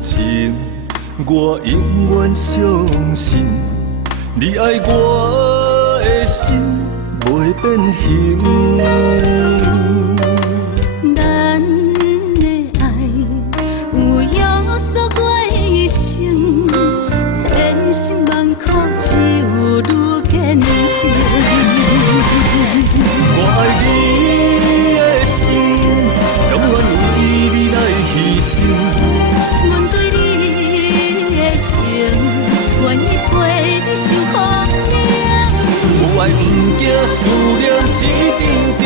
情，我永远相信，你爱我的心袂变形。咱的爱有约束我一生，千辛万苦只有愈坚定。我爱你的心，甘愿为你来牺牲。阮对你的情，愿意陪你受风凉。有爱不惊思念一阵阵，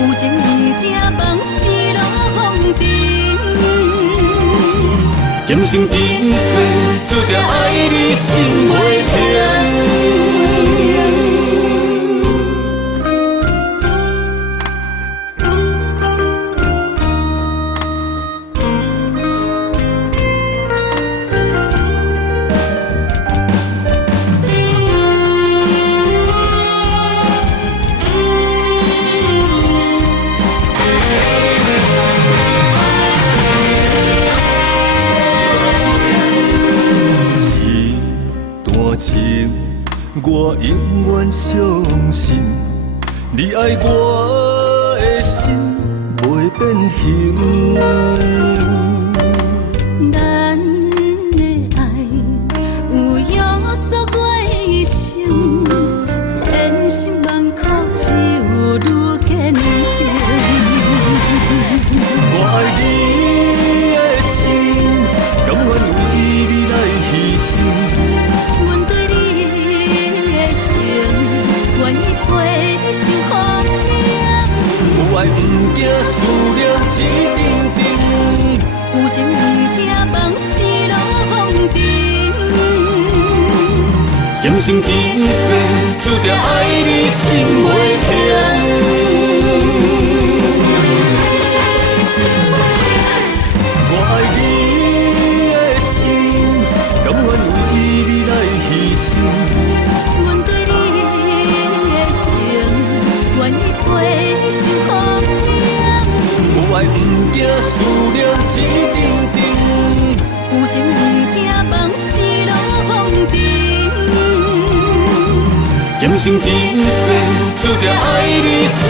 有情不惊梦死落风尘。今生今世，注定爱你心袂停。情，我永远相信，你爱我的心袂变形。咱的爱有约束我一生，千辛万苦只有愈坚定。我爱你的心，甘愿为你来牺牲。愿意陪你受风凉，有爱不惊思念一阵阵，有情不惊梦死落风尘。今生今世，注定爱你心袂停。我爱你的心，甘愿为你来牺牲。阮对你的情，愿意陪你受风凉。有爱不惊思念一阵阵，有情不惊梦死落风尘。今生今世，注定爱你心